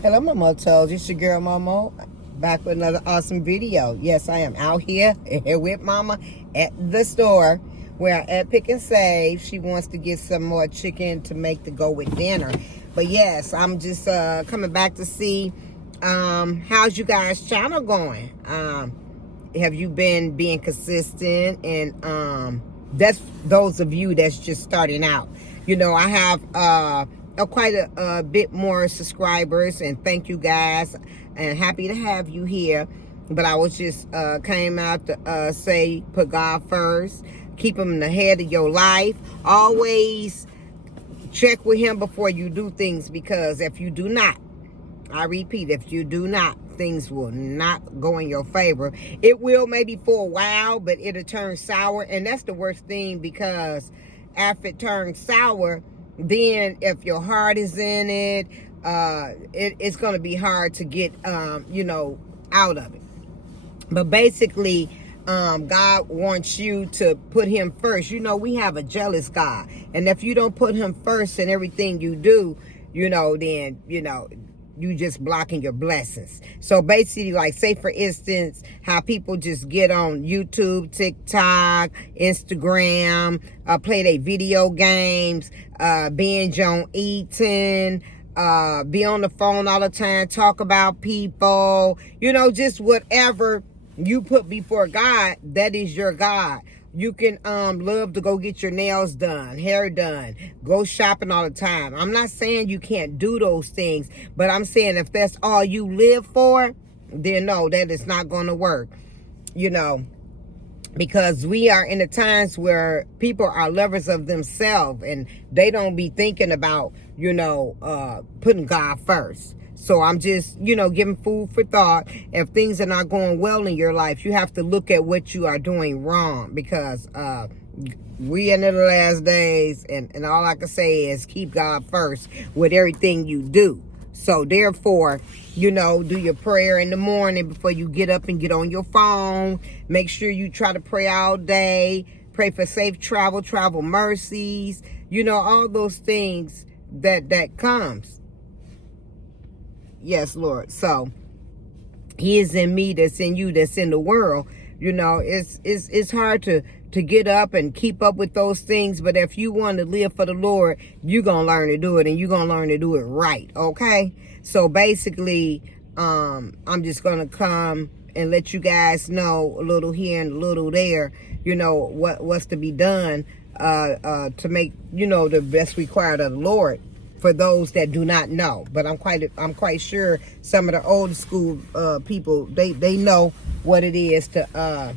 Hello, Momo Toes. It's your girl, Momo, back with another awesome video. Yes, I am out here with Mama at the store where at Pick and Save. She wants to get some more chicken to make to go with dinner. But yes, I'm just coming back to see how's you guys' channel going. Have you been being consistent? And that's those of you that's just starting out. You know, I have quite a bit more subscribers, and thank you guys, and happy to have you here. But I was just came out to say, put God first, keep him in the head of your life, always check with him before you do things, because if you do not, I repeat, if you do not, things will not go in your favor. It will maybe for a while, but it'll turn sour, and that's the worst thing, because after it turns sour, then if your heart is in it, it's going to be hard to get, you know, out of it. But basically, God wants you to put him first. You know, we have a jealous God. And if you don't put him first in everything you do, you know, then, you know, you just blocking your blessings. So basically, like, say for instance, how people just get on YouTube, TikTok, Instagram, play their video games, binge on eating, be on the phone all the time, talk about people, you know, just whatever you put before God, that is your God. You can love to go get your nails done, hair done, go shopping all the time. I'm not saying you can't do those things, but I'm saying if that's all you live for, then no, that is not going to work, you know, because we are in the times where people are lovers of themselves, and they don't be thinking about, you know, putting God first. So I'm just, you know, giving food for thought. If things are not going well in your life, you have to look at what you are doing wrong, because we in the last days, and all I can say is keep God first with everything you do. So therefore, you know, do your prayer in the morning before you get up and get on your phone. Make sure you try to pray all day. Pray for safe travel, travel mercies, you know, all those things that comes. Yes, Lord. So he is in me, that's in you, that's in the world. You know, it's hard to get up and keep up with those things. But if you want to live for the Lord, you're going to learn to do it, and you're going to learn to do it right. Okay. So basically, I'm just going to come and let you guys know a little here and a little there, you know, what's to be done, to make, you know, the best required of the Lord, for those that do not know. But I'm quite sure some of the old school people, they know what it is to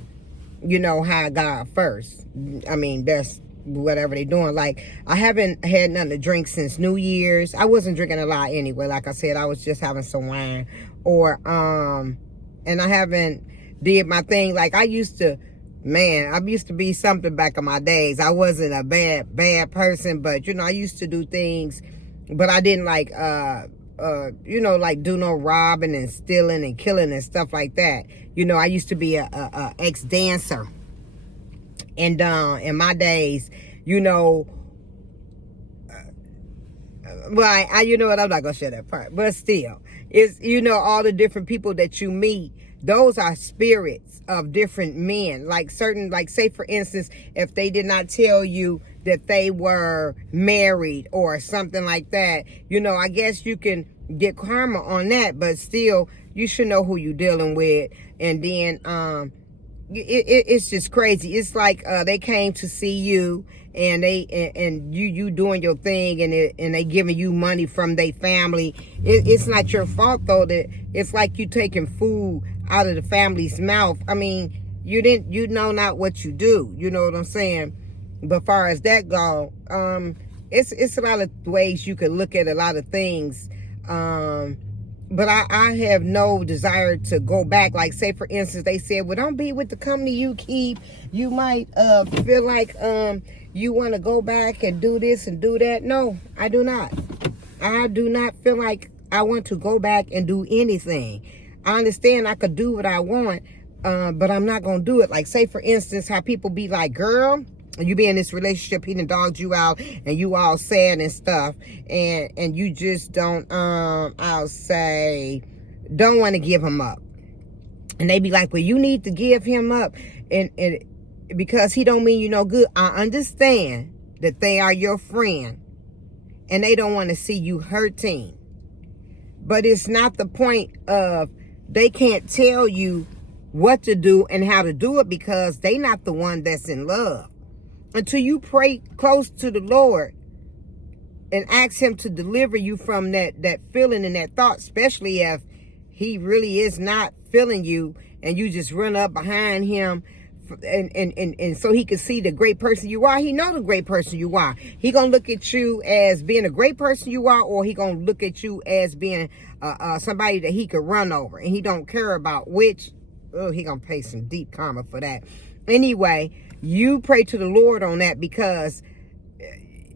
you know, have God first. I mean, that's whatever they doing. Like, I haven't had nothing to drink since New Year's. I wasn't drinking a lot anyway. Like I said, I was just having some wine, or and I haven't did my thing. Like, I used to, man, I used to be something back in my days. I wasn't a bad person, but you know, I used to do things, but I didn't like, you know, like do no robbing and stealing and killing and stuff like that. You know, I used to be a ex-dancer. And in my days, you know, well, I you know what, I'm not going to share that part. But still, it's, you know, all the different people that you meet, those are spirits of different men. Like certain, like say for instance, if they did not tell you that they were married or something like that, you know, I guess you can get karma on that, but still you should know who you're dealing with. And then it's just crazy. It's like they came to see you, and you doing your thing, and they giving you money from their family. It's not your fault though. That it's like you taking food out of the family's mouth. I mean, you know not what you do. You know what I'm saying? But far as that go, it's a lot of ways you can look at a lot of things. But I have no desire to go back. Like, say, for instance, they said, well, don't be with the company you keep. You might feel like you want to go back and do this and do that. No, I do not. I do not feel like I want to go back and do anything. I understand I could do what I want, but I'm not going to do it. Like, say, for instance, how people be like, girl, You be in this relationship, he done dogged you out, and you all sad and stuff, and you just don't, I'll say, don't want to give him up. And they be like, well, you need to give him up, and because he don't mean you no good. I understand that they are your friend, and they don't want to see you hurting. But it's not the point of they can't tell you what to do and how to do it, because they not the one that's in love. Until you pray close to the Lord and ask him to deliver you from that feeling and that thought, especially if he really is not feeling you and you just run up behind him and so he can see the great person you are. He know the great person you are. He gonna look at you as being a great person you are, or he gonna look at you as being somebody that he could run over, and he don't care about which. Oh, he gonna pay some deep karma for that. Anyway, you pray to the Lord on that, because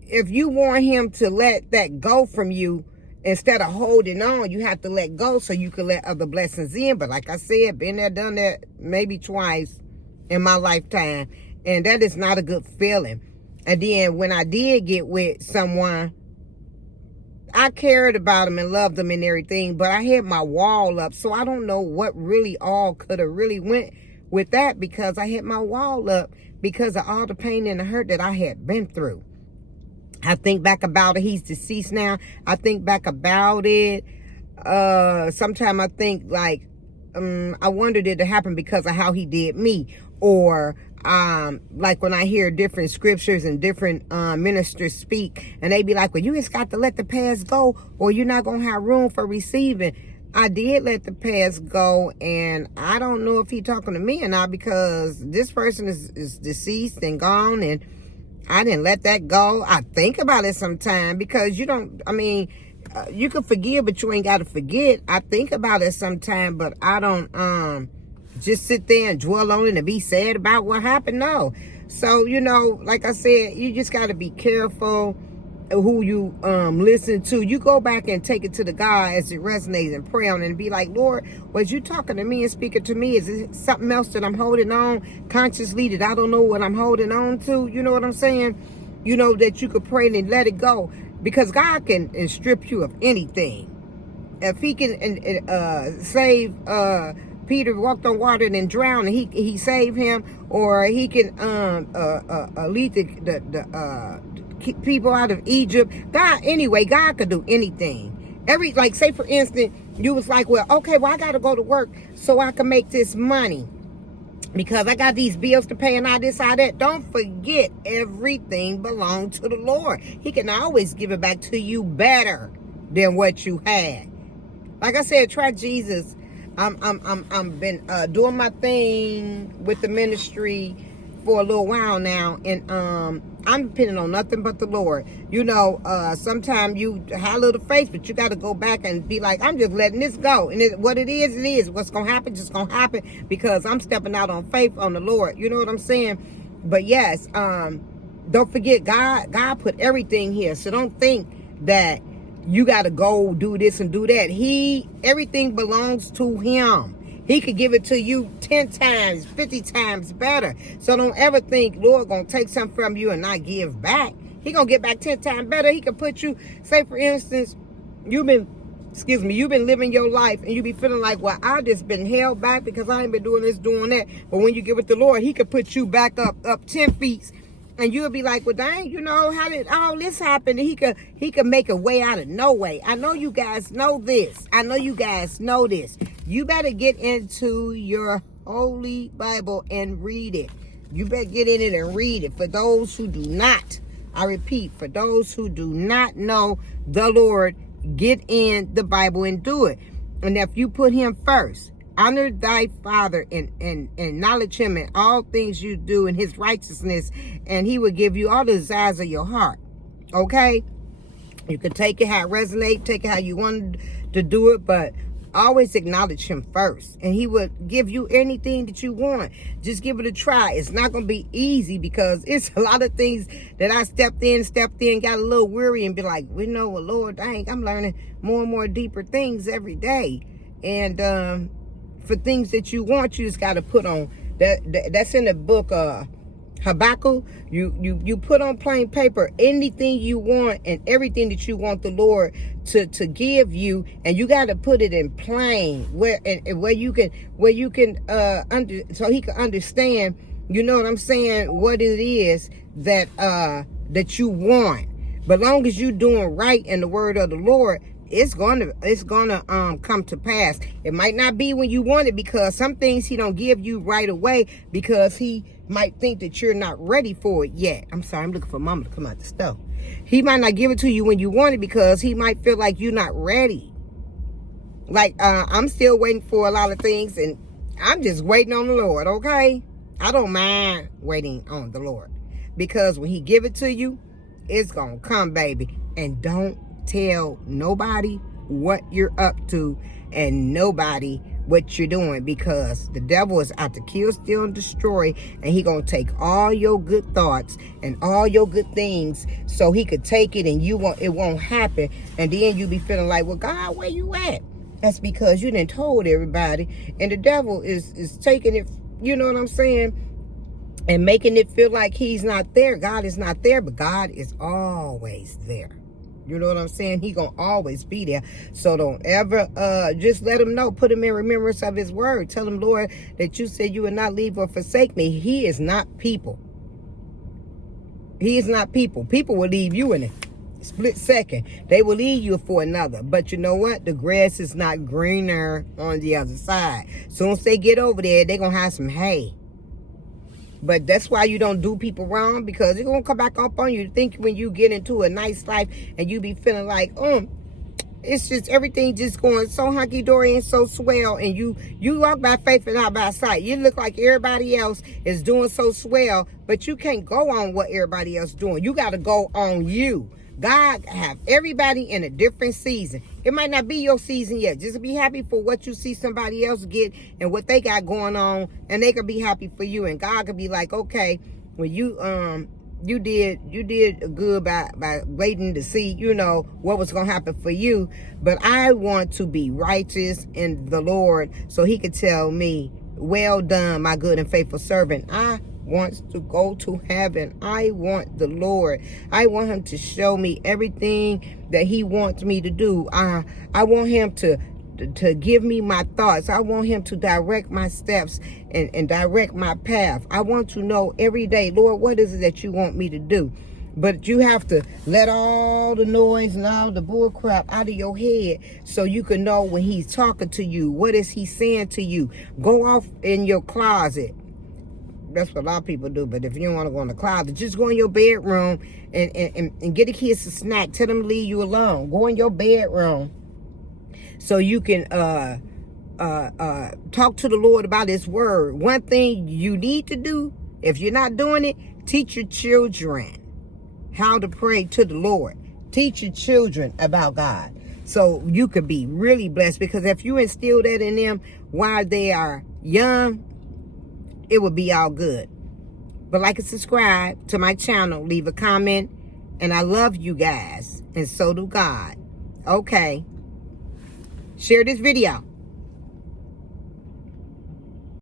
if you want him to let that go from you, instead of holding on, you have to let go so you can let other blessings in. But like I said, been there, done that maybe twice in my lifetime, and that is not a good feeling. And then when I did get with someone, I cared about them and loved them and everything, but I had my wall up, so I don't know what really all could have really went with that, because I had my wall up because of all the pain and the hurt that I had been through. I think back about it. He's deceased now. I think back about it. Sometimes I think like, I wonder, did it happen because of how he did me? Or like when I hear different scriptures and different ministers speak, and they be like, well, you just got to let the past go, or you're not going to have room for receiving. I did let the past go, and I don't know if he talking to me or not, because this person is deceased and gone, and I didn't let that go. I think about it sometime, because you don't, I mean, you can forgive, but you ain't got to forget. I think about it sometime, but I don't just sit there and dwell on it and be sad about what happened. No. So, you know, like I said, you just got to be careful who you listen to. You go back and take it to the God as it resonates and pray on it and be like, Lord, was you talking to me and speaking to me? Is it something else that I'm holding on consciously that I don't know what I'm holding on to? You know what I'm saying? You know, that you could pray and let it go, because God can strip you of anything. If he can save Peter, walked on water and then drowned, and he saved him, or he can lead the people out of Egypt. God, anyway, God could do anything. Like, say for instance, you was like, well, okay, well, I got to go to work so I can make this money, because I got these bills to pay and all this, all that. Don't forget, everything belongs to the Lord. He can always give it back to you better than what you had. Like I said, try Jesus. I'm been doing my thing with the ministry for a little while now, and I'm depending on nothing but the Lord. You know, sometimes you have a little faith, but you got to go back and be like, I'm just letting this go. And what it is, it is. What's going to happen, just going to happen, because I'm stepping out on faith on the Lord. You know what I'm saying? But yes, don't forget, God put everything here. So don't think that you got to go do this and do that. Everything belongs to him. He could give it to you 10 times, 50 times better. So don't ever think Lord gonna take something from you and not give back. He gonna get back 10 times better. He can put you, say for instance, you've been living your life and you be feeling like, well, I just been held back because I ain't been doing this, doing that. But when you get with the Lord, he could put you back up 10 feet. And you'll be like, well, dang, you know, how did all this happen? And he could make a way out of no way. I know you guys know this. I know you guys know this. You better get into your Holy Bible and read it. You better get in it and read it. For those who do not, I repeat, for those who do not know the Lord, get in the Bible and do it. And if you put him first, honor thy father and acknowledge him in all things you do in his righteousness, and he will give you all the desires of your heart. Okay? You can take it how it resonates, take it how you want to do it, but always acknowledge him first, and he will give you anything that you want. Just give it a try. It's not going to be easy, because it's a lot of things that I stepped in, got a little weary, and be like, we know, well, Lord, dang, I'm learning more and more deeper things every day. And for things that you want, you just got to put on. That's in the book Habakkuk, you put on plain paper anything you want and everything that you want the Lord to give you, and you got to put it in plain where you can so he can understand. You know what I'm saying? What it is that you want. But long as you doing right in the word of the Lord, it's gonna come to pass. It might not be when you want it, because some things he don't give you right away because he might think that you're not ready for it yet. I'm sorry, I'm looking for mama to come out the stove. He might not give it to you when you want it because he might feel like you're not ready. Like I'm still waiting for a lot of things, and I'm just waiting on the Lord, okay? I don't mind waiting on the Lord, because when he give it to you, it's gonna come, baby. And don't tell nobody what you're up to and nobody what you're doing, because the devil is out to kill, steal, and destroy, and he gonna take all your good thoughts and all your good things so he could take it, and it won't happen, and then you be feeling like, well, God, where you at? That's because you done told everybody, and the devil is taking it, you know what I'm saying, and making it feel like he's not there. God is not there, but God is always there. You know what I'm saying? He gonna always be there. So don't ever just let him know. Put him in remembrance of his word. Tell him, Lord, that you said you would not leave or forsake me. He is not people. He is not people. People will leave you in a split second. They will leave you for another. But you know what? The grass is not greener on the other side. Soon as they get over there, they're gonna have some hay. But that's why you don't do people wrong, because it's going to come back up on you. Think when you get into a nice life and you be feeling like, it's just everything just going so hunky-dory and so swell, and you walk by faith and not by sight. You look like everybody else is doing so swell, but you can't go on what everybody else doing. You got to go on you. God have everybody in a different season. It might not be your season yet. Just be happy for what you see somebody else get and what they got going on, and they could be happy for you. And God could be like, okay, well, you did good by waiting to see, what was gonna happen for you. But I want to be righteous in the Lord, so he could tell me, well done, my good and faithful servant. I wants to go to heaven. I want the Lord. I want him to show me everything that he wants me to do. I want him to give me my thoughts. I want him to direct my steps and direct my path. I want to know every day, Lord, what is it that you want me to do? But you have to let all the noise and all the bull crap out of your head so you can know when he's talking to you. What is he saying to you? Go off in your closet. That's what a lot of people do. But if you don't want to go in the closet, just go in your bedroom and get the kids a snack. Tell them to leave you alone. Go in your bedroom so you can talk to the Lord about his word. One thing you need to do, if you're not doing it, teach your children how to pray to the Lord. Teach your children about God, so you could be really blessed. Because if you instill that in them while they are young, it will be all good. But like and subscribe to my channel. Leave a comment. And I love you guys. And so do God. Okay. Share this video.